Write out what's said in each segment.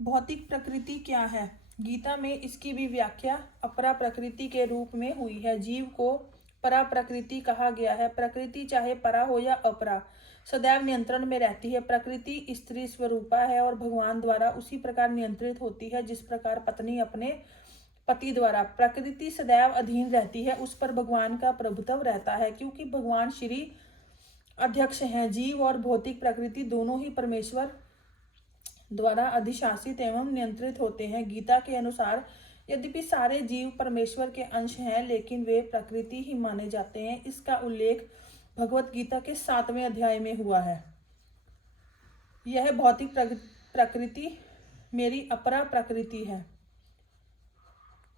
भौतिक प्रकृति क्या है? गीता में इसकी भी व्याख्या अपरा प्रकृति के रूप में हुई है। जीव को परा प्रकृति कहा गया है। प्रकृति चाहे परा हो या अपरा, सदैव नियंत्रण में रहती है। प्रकृति स्त्री स्वरूपा है और भगवान द्वारा उसी प्रकार नियंत्रित होती है जिस प्रकार पत्नी अपने पति द्वारा। प्रकृति सदैव अधीन रहती है, उस पर भगवान का प्रभुत्व रहता है, क्योंकि भगवान श्री अध्यक्ष हैं। जीव और भौतिक प्रकृति दोनों ही परमेश्वर द्वारा अधिशासित एवं नियंत्रित होते हैं। गीता के अनुसार यद्यपि सारे जीव परमेश्वर के अंश हैं, लेकिन वे प्रकृति ही माने जाते हैं। इसका उल्लेख भगवत गीता के 7वें अध्याय में हुआ है। यह भौतिक प्रकृति मेरी अपरा प्रकृति है,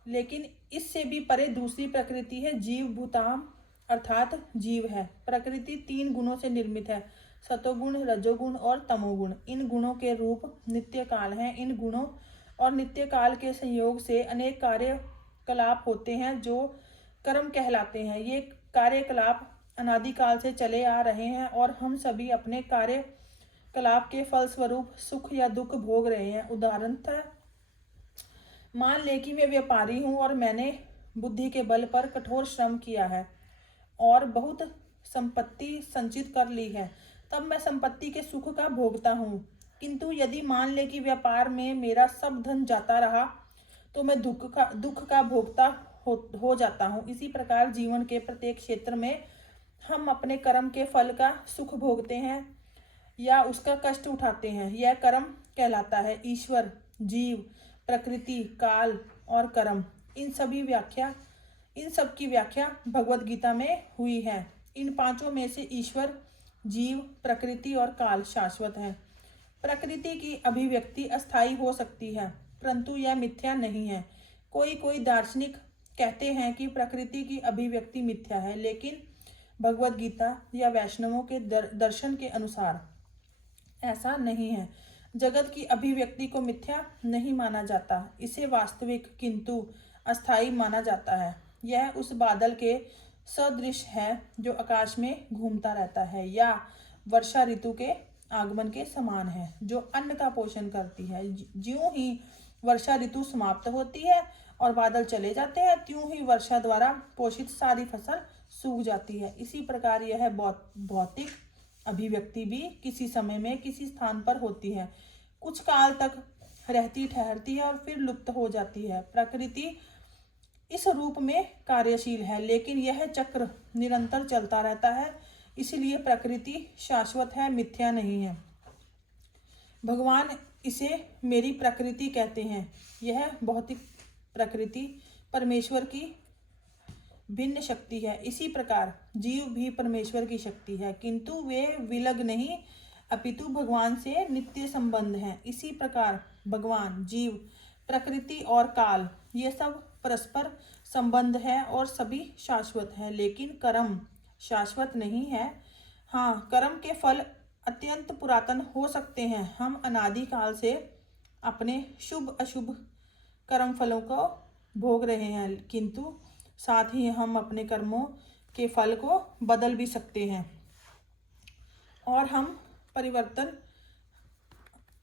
लेकिन इससे भी परे दूसरी प्रकृति है, जीव भूताम अर्थात जीव है। प्रकृति 3 गुणों से निर्मित है, सतोगुण, रजोगुण और तमोगुण। इन गुणों के रूप नित्य काल हैं। इन गुणों और नित्य काल के संयोग से अनेक कार्यकलाप होते हैं जो कर्म कहलाते हैं। ये कार्यकलाप अनादिकाल से चले आ रहे हैं और हम सभी अपने कार्यकलाप के फलस्वरूप सुख या दुख भोग रहे हैं। उदाहरणतः मान ले कि मैं व्यापारी हूँ और मैंने बुद्धि के बल पर कठोर श्रम किया है और बहुत संपत्ति संचित कर ली है, तब मैं संपत्ति के सुख का भोगता हूँ। किंतु यदि मान ले कि व्यापार में मेरा सब धन जाता रहा तो मैं दुख का भोगता हो जाता हूँ। इसी प्रकार जीवन के प्रत्येक क्षेत्र में हम अपने कर्म के फल का सुख भोगते हैं या उसका कष्ट उठाते हैं। यह कर्म कहलाता है। ईश्वर, जीव, प्रकृति, काल और कर्म, इन सब की व्याख्या भगवत गीता में हुई है। इन पांचों में से ईश्वर, जीव, प्रकृति और काल शाश्वत है। प्रकृति की अभिव्यक्ति अस्थायी हो सकती है, परंतु यह मिथ्या नहीं है। कोई दार्शनिक कहते हैं कि प्रकृति की अभिव्यक्ति मिथ्या है, लेकिन भगवत गीता या वैष्णवों के दर्शन के अनुसार ऐसा नहीं है। जगत की अभिव्यक्ति को मिथ्या नहीं माना जाता, इसे वास्तविक किंतु अस्थायी माना जाता है। यह उस बादल के सदृश है जो आकाश में घूमता रहता है, या वर्षा ऋतु के आगमन के समान है जो अन्न का पोषण करती है। ज्यों ही वर्षा ऋतु समाप्त होती है और बादल चले जाते हैं, त्यों ही वर्षा द्वारा पोषित सारी फसल सूख जाती है। इसी प्रकार यह भौतिक अभिव्यक्ति भी किसी समय में किसी स्थान पर होती है, कुछ काल तक रहती ठहरती है और फिर लुप्त हो जाती है। प्रकृति इस रूप में कार्यशील है, लेकिन यह चक्र निरंतर चलता रहता है, इसलिए प्रकृति शाश्वत है, मिथ्या नहीं है। भगवान इसे मेरी प्रकृति कहते हैं। यह भौतिक प्रकृति परमेश्वर की भिन्न शक्ति है। इसी प्रकार जीव भी परमेश्वर की शक्ति है, किंतु वे विलग नहीं अपितु भगवान से नित्य संबंध है। इसी प्रकार भगवान, जीव, प्रकृति और काल, ये सब परस्पर संबंध है और सभी शाश्वत है, लेकिन कर्म शाश्वत नहीं है। हाँ, कर्म के फल अत्यंत पुरातन हो सकते हैं। हम अनादि काल से अपने शुभ अशुभ कर्म फलों को भोग रहे हैं, किंतु साथ ही हम अपने कर्मों के फल को बदल भी सकते हैं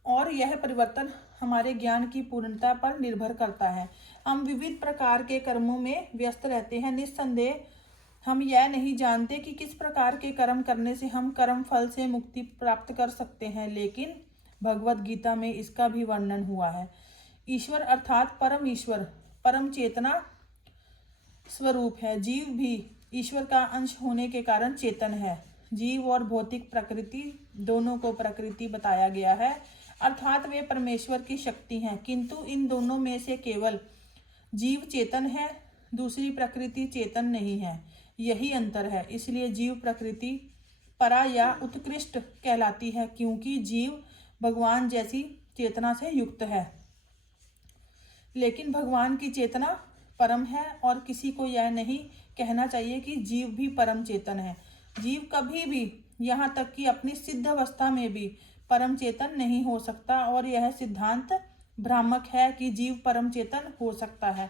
और यह परिवर्तन हमारे ज्ञान की पूर्णता पर निर्भर करता है। हम विविध प्रकार के कर्मों में व्यस्त रहते हैं। निस्संदेह हम यह नहीं जानते कि किस प्रकार के कर्म करने से हम कर्म फल से मुक्ति प्राप्त कर सकते हैं, लेकिन भगवत गीता में इसका भी वर्णन हुआ है। ईश्वर अर्थात परम ईश्वर परम चेतना स्वरूप है। जीव भी ईश्वर का अंश होने के कारण चेतन है। जीव और भौतिक प्रकृति दोनों को प्रकृति बताया गया है, अर्थात वे परमेश्वर की शक्ति हैं, किंतु इन दोनों में से केवल जीव चेतन है, दूसरी प्रकृति चेतन नहीं है। यही अंतर है। इसलिए जीव प्रकृति परा या उत्कृष्ट कहलाती है, क्योंकि जीव भगवान जैसी चेतना से युक्त है, लेकिन भगवान की चेतना परम है और किसी को यह नहीं कहना चाहिए कि जीव भी परम चेतन है। जीव कभी भी, यहाँ तक कि अपनी सिद्ध अवस्था में भी परम चेतन नहीं हो सकता, और यह सिद्धांत भ्रामक है कि जीव परम चेतन हो सकता है।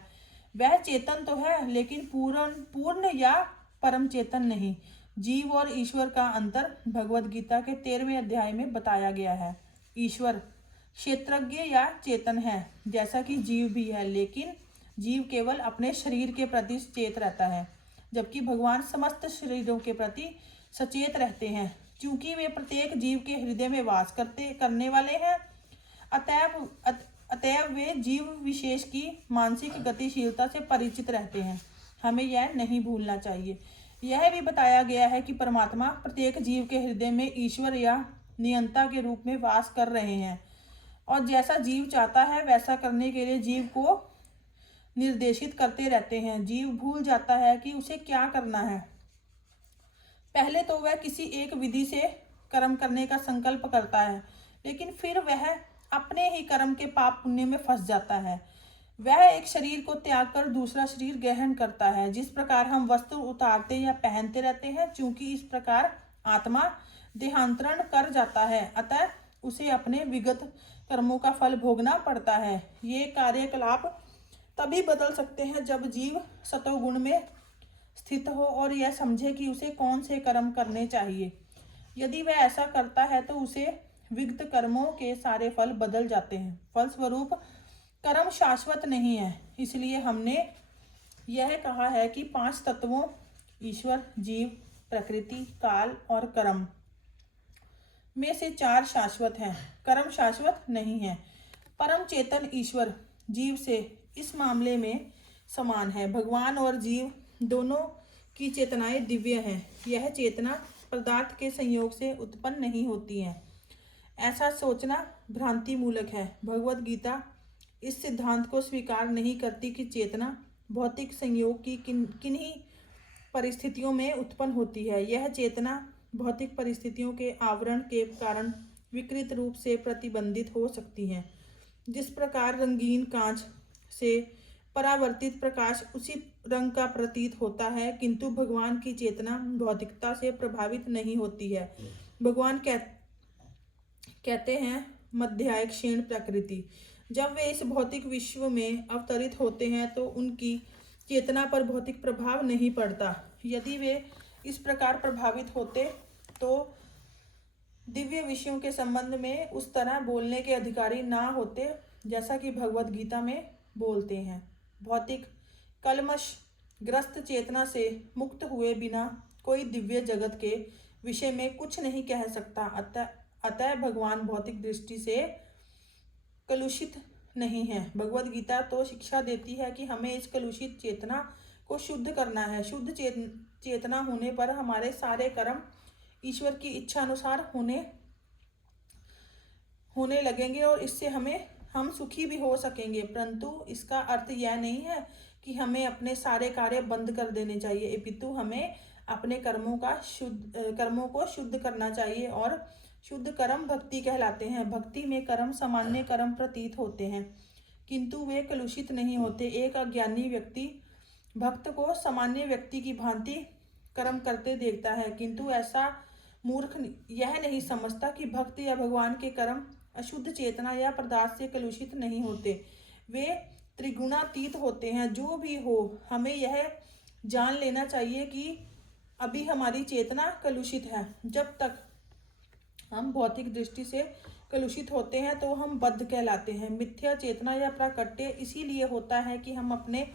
वह चेतन तो है, लेकिन पूर्ण या परम चेतन नहीं। जीव और ईश्वर का अंतर भगवत गीता के 13वें अध्याय में बताया गया है। ईश्वर क्षेत्रज्ञ या चेतन है, जैसा कि जीव भी है, लेकिन जीव केवल अपने शरीर के प्रति चेत रहता है, जबकि भगवान समस्त शरीरों के प्रति सचेत रहते हैं। क्योंकि वे प्रत्येक जीव के हृदय में वास करने वाले हैं, अतएव वे जीव विशेष की मानसिक गतिशीलता से परिचित रहते हैं। हमें यह नहीं भूलना चाहिए। यह भी बताया गया है कि परमात्मा प्रत्येक जीव के हृदय में ईश्वर या नियंता के रूप में वास कर रहे हैं, और जैसा जीव चाहता है वैसा करने के लिए जीव को निर्देशित करते रहते हैं। जीव भूल जाता है कि उसे क्या करना है। पहले तो वह किसी एक विधि से कर्म करने का संकल्प करता है, लेकिन फिर वह अपने ही कर्म के पाप पुण्य में फंस जाता है। वह एक शरीर को त्याग कर दूसरा शरीर ग्रहण करता है। जिस प्रकार हम वस्त्र उतारते या पहनते रहते हैं, चूंकि इस प्रकार आत्मा देहांतरण कर जाता है, अतः उसे अपने विगत कर्मों का फल भोगना पड़ता है। ये कार्यकलाप तभी बदल सकते हैं जब जीव सतोगुण में स्थित हो और यह समझे कि उसे कौन से कर्म करने चाहिए। यदि वह ऐसा करता है तो उसे विगत कर्मों के सारे फल बदल जाते हैं। फलस्वरूप कर्म शाश्वत नहीं है। इसलिए हमने यह कहा है कि 5 तत्वों ईश्वर, जीव, प्रकृति, काल और कर्म में से 4 शाश्वत हैं, कर्म शाश्वत नहीं है। परम चेतन ईश्वर जीव से इस मामले में समान है। भगवान और जीव दोनों की चेतनाएं दिव्य हैं। यह चेतना पदार्थ के संयोग से उत्पन्न नहीं होती है। ऐसा सोचना भ्रांति मूलक है। भगवद गीता इस सिद्धांत को स्वीकार नहीं करती कि चेतना भौतिक संयोग की किन्हीं परिस्थितियों में उत्पन्न होती है। यह चेतना भौतिक परिस्थितियों के आवरण के कारण विकृत रूप से प्रतिबंधित हो सकती है। जिस प्रकार रंगीन कांच से परावर्तित प्रकाश उसी रंग का प्रतीत होता है, किंतु भगवान की चेतना भौतिकता से प्रभावित नहीं होती है। भगवान कहते हैं मध्याय क्षीण प्रकृति। जब वे इस भौतिक विश्व में अवतरित होते हैं तो उनकी चेतना पर भौतिक प्रभाव नहीं पड़ता। यदि वे इस प्रकार प्रभावित होते तो दिव्य विषयों के संबंध में उस तरह बोलने के अधिकारी ना होते, जैसा कि भगवद गीता में बोलते हैं। भौतिक कलमश ग्रस्त चेतना से मुक्त हुए बिना कोई दिव्य जगत के विषय में कुछ नहीं कह सकता। अतः भगवान भौतिक दृष्टि से कलुषित नहीं है। भगवद गीता तो शिक्षा देती है कि हमें इस कलुषित चेतना को शुद्ध करना है। शुद्ध चेतना होने पर हमारे सारे कर्म ईश्वर की इच्छा अनुसार होने लगेंगे और इससे हम सुखी भी हो सकेंगे। परंतु इसका अर्थ यह नहीं है कि हमें अपने सारे कार्य बंद कर देने चाहिए, अपितु हमें अपने कर्मों को शुद्ध करना चाहिए, और शुद्ध कर्म भक्ति कहलाते हैं। भक्ति में कर्म सामान्य कर्म प्रतीत होते हैं, किंतु वे कलुषित नहीं होते। एक अज्ञानी व्यक्ति भक्त को सामान्य व्यक्ति की भांति कर्म करते देखता है, किंतु ऐसा मूर्ख यह नहीं समझता कि भक्त या भगवान के कर्म अशुद्ध चेतना या पदार्थ से कलुषित नहीं होते, वे त्रिगुणातीत होते हैं। जो भी हो, हमें यह जान लेना चाहिए कि अभी हमारी चेतना कलुषित है। जब तक हम भौतिक दृष्टि से कलुषित होते हैं तो हम बद्ध कहलाते हैं। मिथ्या चेतना या प्राकट्य इसीलिए होता है कि हम अपने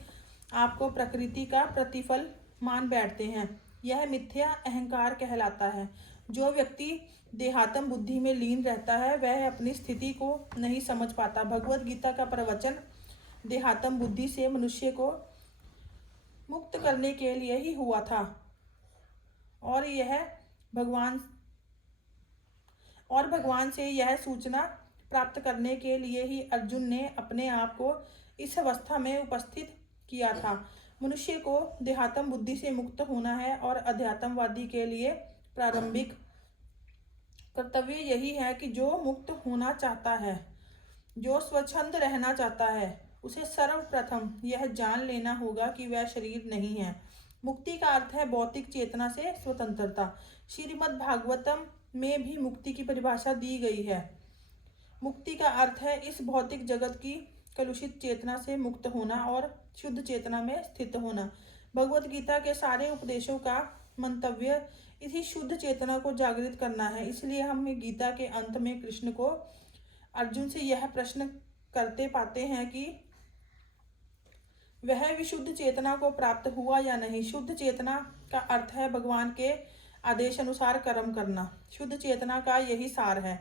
आप को प्रकृति का प्रतिफल मान बैठते हैं। यह मिथ्या अहंकार कहलाता है। जो व्यक्ति देहात्म बुद्धि में लीन रहता है वह अपनी स्थिति को नहीं समझ पाता। भगवद गीता का प्रवचन देहात्म बुद्धि से मनुष्य को मुक्त करने के लिए ही हुआ था, और भगवान से यह सूचना प्राप्त करने के लिए ही अर्जुन ने अपने आप को इस अवस्था में उपस्थित किया था। मनुष्य को देहात्म बुद्धि से मुक्त होना है, और अध्यात्मवादी के लिए प्रारंभिक कर्तव्य यही है कि जो मुक्त होना चाहता है, जो स्वच्छंद रहना चाहता है, उसे सर्वप्रथम यह जान लेना होगा कि वह शरीर नहीं है। मुक्ति का अर्थ है भौतिक चेतना से स्वतंत्रता। श्रीमद् भागवतम में भी मुक्ति की परिभाषा दी गई है। मुक्ति का अर्थ है इस भौतिक जगत की कलुषित चेतना से मुक्त होना और शुद्ध चेतना में स्थित होना। भगवद गीता के सारे उपदेशों का मंतव्य इसी शुद्ध चेतना को जागृत करना है। इसलिए हमें गीता के अंत में कृष्ण को अर्जुन से यह प्रश्न करते पाते हैं कि वह विशुद्ध चेतना को प्राप्त हुआ या नहीं। शुद्ध चेतना का अर्थ है भगवान के आदेश अनुसार कर्म करना। शुद्ध चेतना का यही सार है।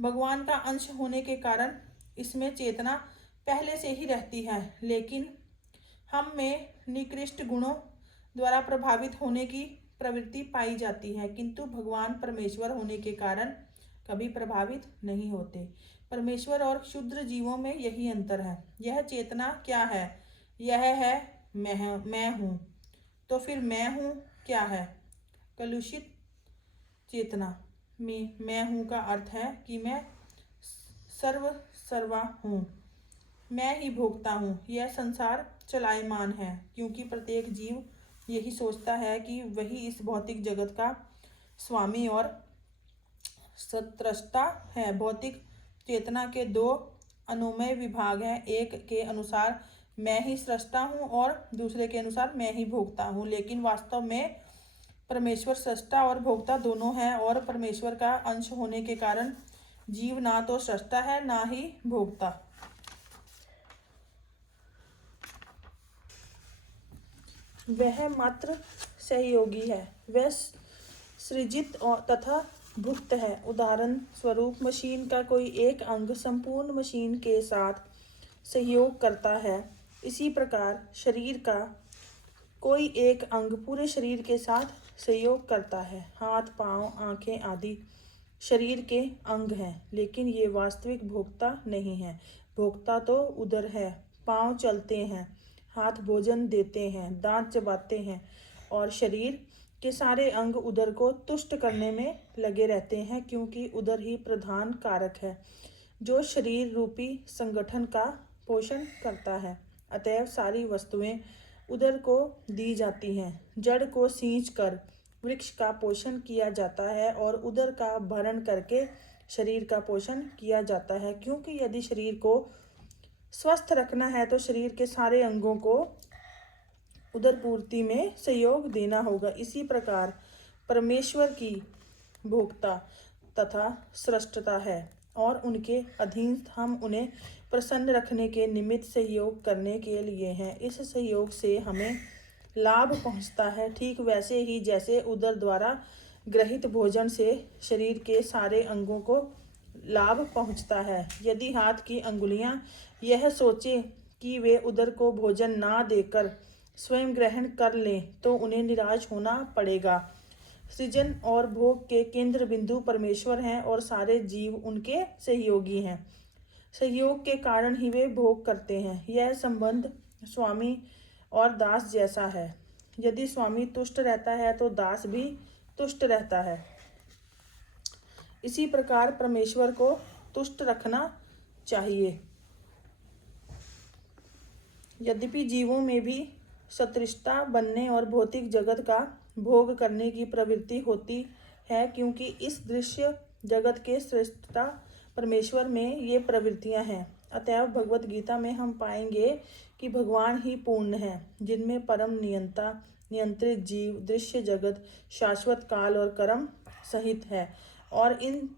भगवान का अंश होने के कारण इसमें चेतना पहले से ही रहती है, लेकिन हम में निकृष्ट गुणों द्वारा प्रभावित होने की प्रवृत्ति पाई जाती है, किंतु भगवान परमेश्वर होने के कारण कभी प्रभावित नहीं होते। परमेश्वर और क्षुद्र जीवों में यही अंतर है। यह चेतना क्या है? यह है मैं हूँ। तो फिर मैं हूँ क्या है? कलुषित चेतना में मैं हूँ का अर्थ है कि मैं सर्वा हूँ, मैं ही भोगता हूँ। यह संसार चलायमान है, क्योंकि प्रत्येक जीव यही सोचता है कि वही इस भौतिक जगत का स्वामी और सत्रष्टा है। भौतिक चेतना के दो अनुमेय विभाग हैं। एक के अनुसार मैं ही सृष्टा हूँ और दूसरे के अनुसार मैं ही भोगता हूँ, लेकिन वास्तव में परमेश्वर सृष्टा और भोक्ता दोनों हैं, और परमेश्वर का अंश होने के कारण जीव ना तो सृष्टा है ना ही भोक्ता। वह मात्र सहयोगी है। वह सृजित तथा भुक्त है। उदाहरण स्वरूप मशीन का कोई एक अंग संपूर्ण मशीन के साथ सहयोग करता है। इसी प्रकार शरीर का कोई एक अंग पूरे शरीर के साथ सहयोग करता है। हाथ, पांव, आंखें आदि शरीर के अंग हैं, लेकिन ये वास्तविक भोक्ता नहीं है। भोक्ता तो उदर है। पांव चलते हैं, हाथ भोजन देते हैं, दांत चबाते हैं, और शरीर के सारे अंग उदर को तुष्ट करने में लगे रहते हैं, क्योंकि उदर ही प्रधान कारक है जो शरीर रूपी संगठन का पोषण करता है। अतएव सारी वस्तुएं उदर को दी जाती हैं। जड़ को सींच कर वृक्ष का पोषण किया जाता है और उदर का भरण करके शरीर का पोषण किया जाता है, क्योंकि यदि शरीर को स्वस्थ रखना है तो शरीर के सारे अंगों को उदर पूर्ति में सहयोग देना होगा। इसी प्रकार परमेश्वर की भोक्ता तथा सृष्टता है और उनके अधीन हम उन्हें प्रसन्न रखने के निमित्त सहयोग करने के लिए हैं। इस सहयोग से हमें लाभ पहुंचता है, ठीक वैसे ही जैसे उदर द्वारा ग्रहित भोजन से शरीर के सारे अंगों को लाभ पहुंचता है। यदि हाथ की अंगुलियां यह सोचे कि वे उदर को भोजन ना देकर स्वयं ग्रहण कर लें तो उन्हें निराश होना पड़ेगा। सृजन और भोग के केंद्र बिंदु परमेश्वर हैं और सारे जीव उनके सहयोगी हैं। सहयोग के कारण ही वे भोग करते हैं। यह संबंध स्वामी और दास जैसा है। यदि स्वामी तुष्ट रहता है तो दास भी तुष्ट रहता है। इसी प्रकार परमेश्वर को तुष्ट रखना चाहिए। यद्यपि जीवों में भी सतृष्टा बनने और भौतिक जगत का भोग करने की प्रवृत्ति होती है, क्योंकि इस दृश्य जगत के सृष्टा परमेश्वर में ये प्रवृत्तियां हैं। अतएव भगवत गीता में हम पाएंगे कि भगवान ही पूर्ण है, जिनमें परम नियंता, नियंत्रित जीव, दृश्य जगत, शाश्वत काल और कर्म सहित है, और इन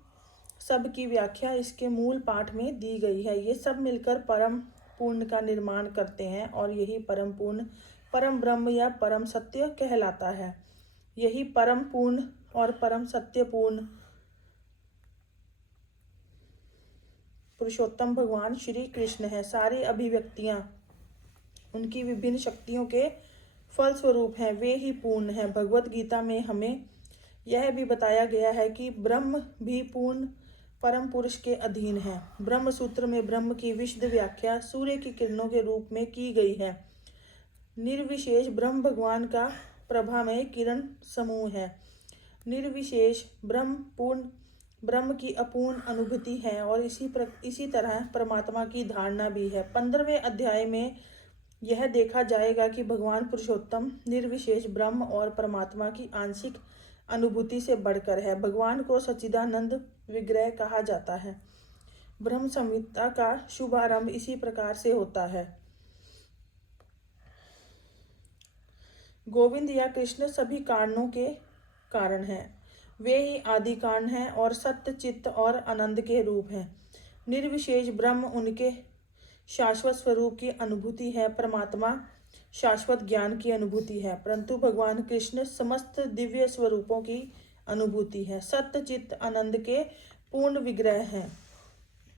सब की व्याख्या इसके मूल पाठ में दी गई है। ये सब मिलकर परम पूर्ण का निर्माण करते हैं और यही परम पूर्ण परम ब्रह्म या परम सत्य कहलाता है। यही परम पूर्ण और परम सत्य पूर्ण पुरुषोत्तम भगवान श्री कृष्ण है। सारी अभिव्यक्तियां उनकी विभिन्न शक्तियों के फल स्वरूप हैं। वे ही पूर्ण हैं। भगवत गीता में हमें यह भी बताया गया है कि ब्रह्म भी पूर्ण परम पुरुष के अधीन है। ब्रह्म सूत्र में ब्रह्म की विशद व्याख्या सूर्य की किरणों के रूप में की गई है। निर्विशेष ब्रह्म भगवान का प्रभामय किरण समूह है। निर्विशेष ब्रह्म पूर्ण ब्रह्म की अपूर्ण अनुभूति है और इसी तरह परमात्मा की धारणा भी है। 15वें अध्याय में यह देखा जाएगा कि भगवान पुरुषोत्तम निर्विशेष ब्रह्म और परमात्मा की आंशिक अनुभूति से बढ़कर है। भगवान को सच्चिदानंद विग्रह कहा जाता है। ब्रह्म संहिता का शुभारंभ इसी प्रकार से होता है। गोविंद या कृष्ण सभी कारणों के कारण हैं। वे ही आदि कारण हैं और सत्य, चित्त और आनंद के रूप हैं। निर्विशेष ब्रह्म उनके शाश्वत स्वरूप की अनुभूति है। परमात्मा शाश्वत ज्ञान की अनुभूति है, परंतु भगवान कृष्ण समस्त दिव्य स्वरूपों की अनुभूति है। सत्य चित्त आनंद के पूर्ण विग्रह हैं।